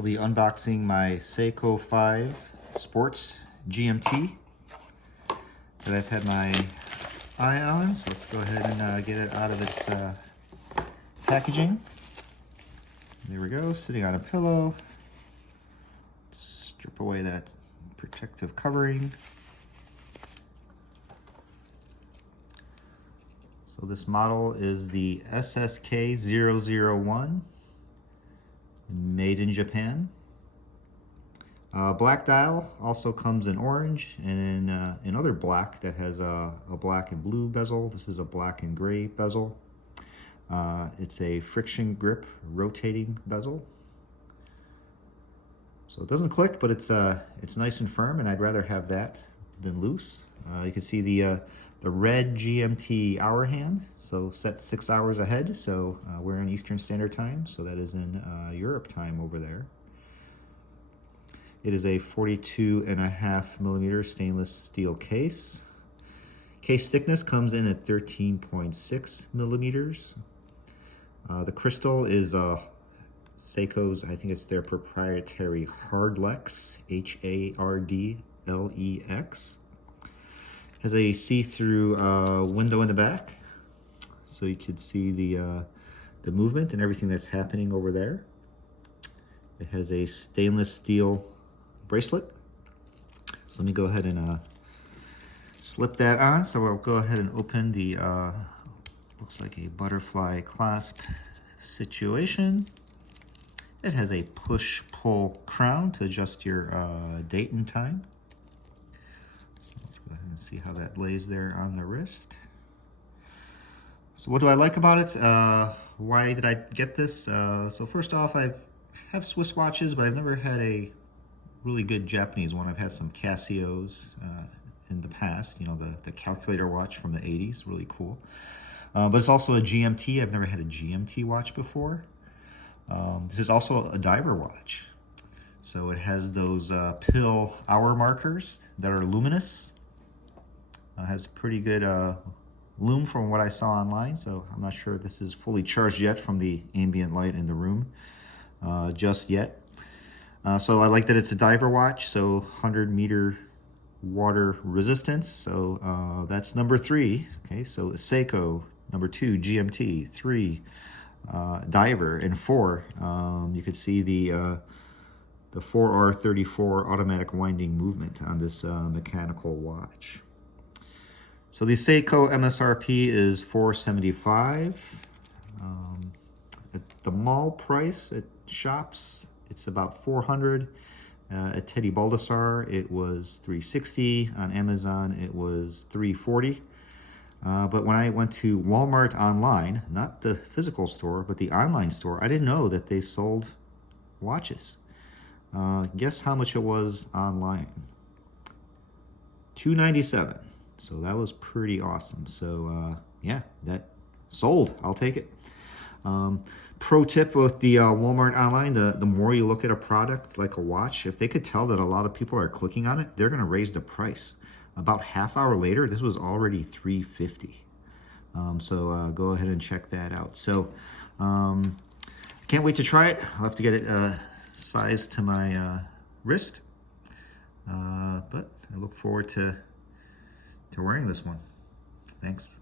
I'll be unboxing my Seiko 5 Sports GMT that I've had my eye on. So let's go ahead and get it out of its packaging. There we go, sitting on a pillow. Strip away that protective covering. So this model is the SSK001, made in Japan. Black dial also comes in orange and in another black that has a black and blue bezel. This is a black and gray bezel. It's a friction grip rotating bezel. So it doesn't click, but it's nice and firm, and I'd rather have that than loose. You can see the red GMT hour hand, so set 6 hours ahead. So we're in Eastern Standard Time, so that is in Europe time over there. It is a 42.5mm stainless steel case. Case thickness comes in at 13.6 millimeters. The crystal is Seiko's, I think it's their proprietary Hardlex, Hardlex. Has a see-through window in the back, so you can see the movement and everything that's happening over there. It has a stainless steel bracelet. So let me go ahead and slip that on. So I'll go ahead and open the, looks like a butterfly clasp situation. It has a push-pull crown to adjust your date and time. So let's go ahead and see how that lays there on the wrist. So what do I like about it? Why did I get this? So first off, I have Swiss watches, but I've never had a really good Japanese one. I've had some Casios in the past, you know, the calculator watch from the 80s, really cool. But it's also a GMT. I've never had a GMT watch before. This is also a diver watch. So it has those pill hour markers that are luminous. Has pretty good lume from what I saw online, so I'm not sure if this is fully charged yet from the ambient light in the room just yet. So I like that it's a diver watch, so 100-meter water resistance. So that's number 3. Okay, so Seiko, number 2, GMT, 3, diver, and 4. You could see the 4R34 automatic winding movement on this mechanical watch. So the Seiko MSRP is $475. At the mall price at shops, it's about $400. At Teddy Baldessar, it was $360. On Amazon, it was $340. But when I went to Walmart online, not the physical store, but the online store, I didn't know that they sold watches. Guess how much it was online? $297. So that was pretty awesome. So yeah, that sold. I'll take it. Pro tip with the Walmart online, the more you look at a product like a watch, if they could tell that a lot of people are clicking on it, they're going to raise the price. About half hour later, this was already $350. So go ahead and check that out. So I can't wait to try it. I'll have to get it sized to my wrist. But I look forward to wearing this one. Thanks.